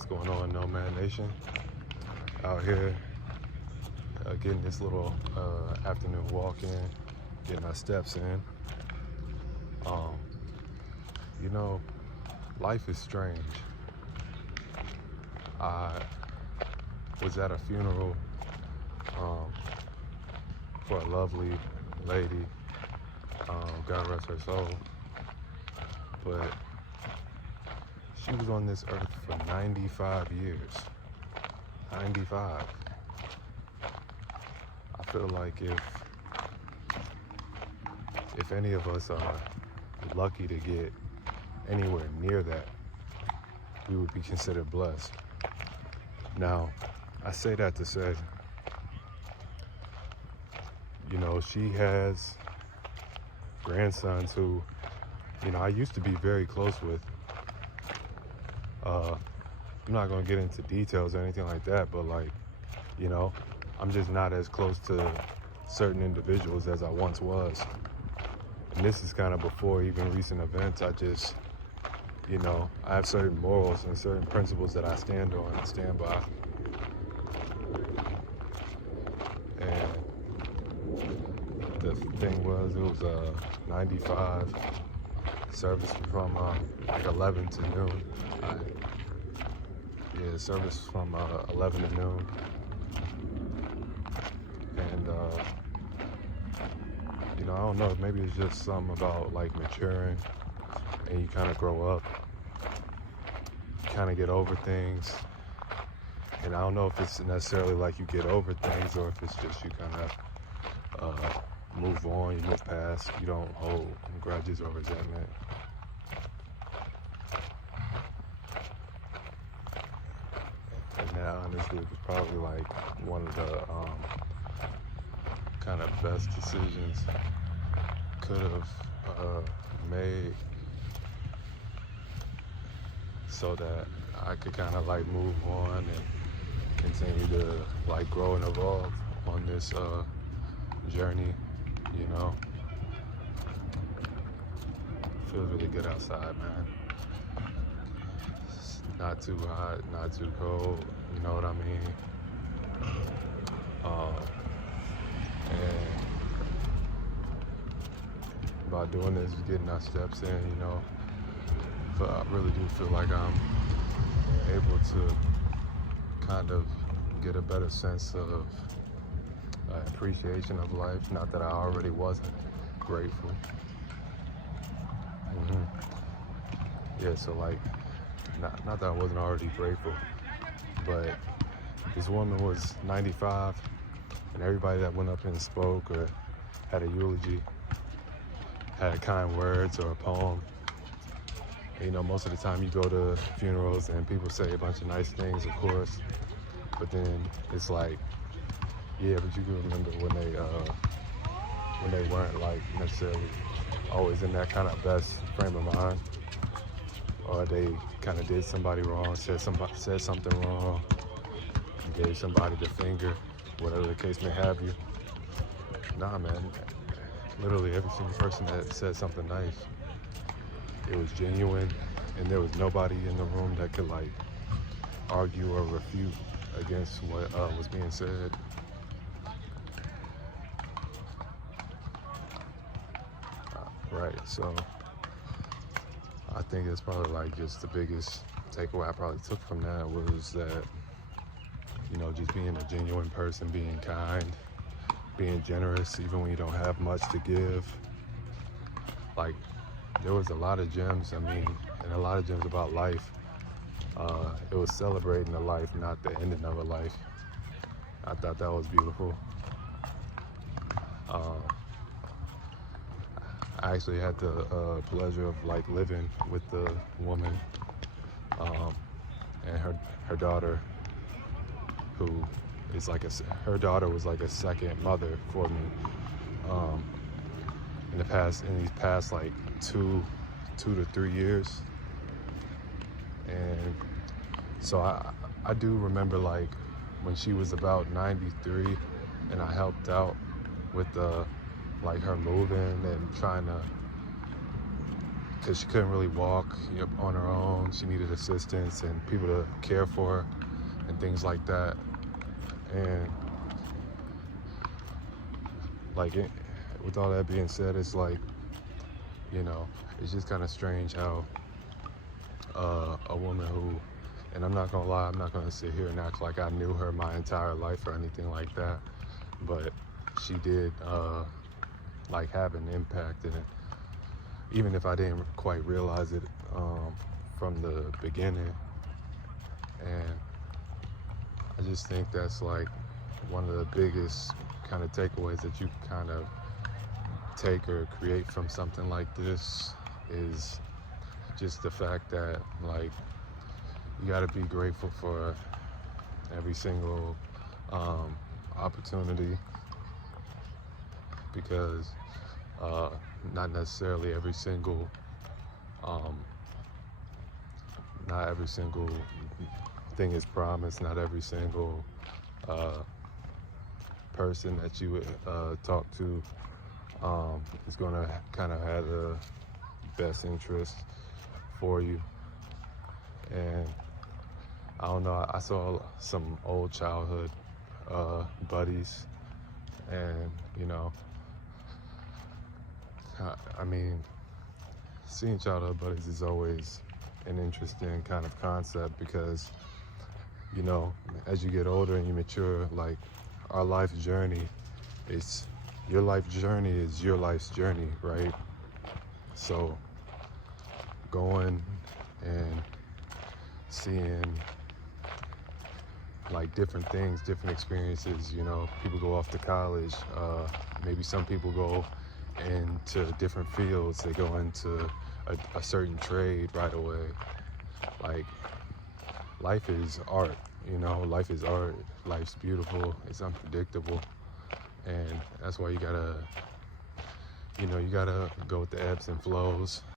What's going on, Nomad Nation? Out here getting this little afternoon walk in, getting our steps in. Um, you know, life is strange. I was at a funeral for a lovely lady, God rest her soul, but she was on this earth for 95 years. 95. I feel like if any of us are lucky to get anywhere near that, we would be considered blessed. Now, I say that to say, she has grandsons who, I used to be very close with. I'm not gonna get into details or anything like that, but I'm just not as close to certain individuals as I once was. And this is kind of before even recent events. I just, I have certain morals and certain principles that I stand on and stand by. And the thing was, it was 95 service from like 11 to noon. Service from 11 to noon. And I don't know, maybe it's just something about like maturing and you kind of grow up, you kind of get over things. And I don't know if it's necessarily like you get over things or if it's just you kind of move on, you move past, you don't hold grudges or resentment. And that honestly was probably like one of the kind of best decisions could have made, so that I could kind of like move on and continue to like grow and evolve on this journey. Feels really good outside, man. It's not too hot, not too cold, you know what I mean? And by doing this, getting our steps in, but I really do feel like I'm able to kind of get a better sense of appreciation of life. Not that I already wasn't grateful. Yeah, so like, not that I wasn't already grateful, but this woman was 95, and everybody that went up and spoke or had a eulogy had kind words or a poem. And, most of the time you go to funerals and people say a bunch of nice things, of course, but then it's like, yeah, but you can remember when they weren't like necessarily always in that kind of best frame of mind, or they kind of did somebody wrong, said something wrong, gave somebody the finger, whatever the case may have you. Nah, man, literally every single person that said something nice, it was genuine, and there was nobody in the room that could like argue or refute against what was being said. Right, so I think it's probably like just the biggest takeaway I probably took from that was that, just being a genuine person, being kind, being generous, even when you don't have much to give. Like, there was a lot of gems, and a lot of gems about life. It was celebrating a life, not the ending of a life. I thought that was beautiful. I actually had the pleasure of like living with the woman and her daughter, who is like her daughter was like a second mother for me in these past like two to 3 years. And so I do remember like when she was about 93 and I helped out with like her moving and trying to because she couldn't really walk, on her own. She needed assistance and people to care for her and things like that. And like with all that being said, it's like, it's just kind of strange how a woman who, and I'm not gonna lie, I'm not gonna sit here and act like I knew her my entire life or anything like that, but she did like have an impact in it, even if I didn't quite realize it from the beginning. And I just think that's like one of the biggest kind of takeaways that you kind of take or create from something like this is just the fact that, like, you got to be grateful for every single opportunity, because not necessarily every single not every single thing is promised. Not every single person that you talk to is going to kind of have the best interest for you. And I don't know, I saw some old childhood buddies, and I mean, seeing childhood buddies is always an interesting kind of concept, because as you get older and you mature, like, our life journey is your life's journey, right? So going and seeing like different things, different experiences, people go off to college, maybe some people go into different fields, they go into a certain trade right away. Like, life is art, life is art, life's beautiful, it's unpredictable, and that's why you gotta go with the ebbs and flows.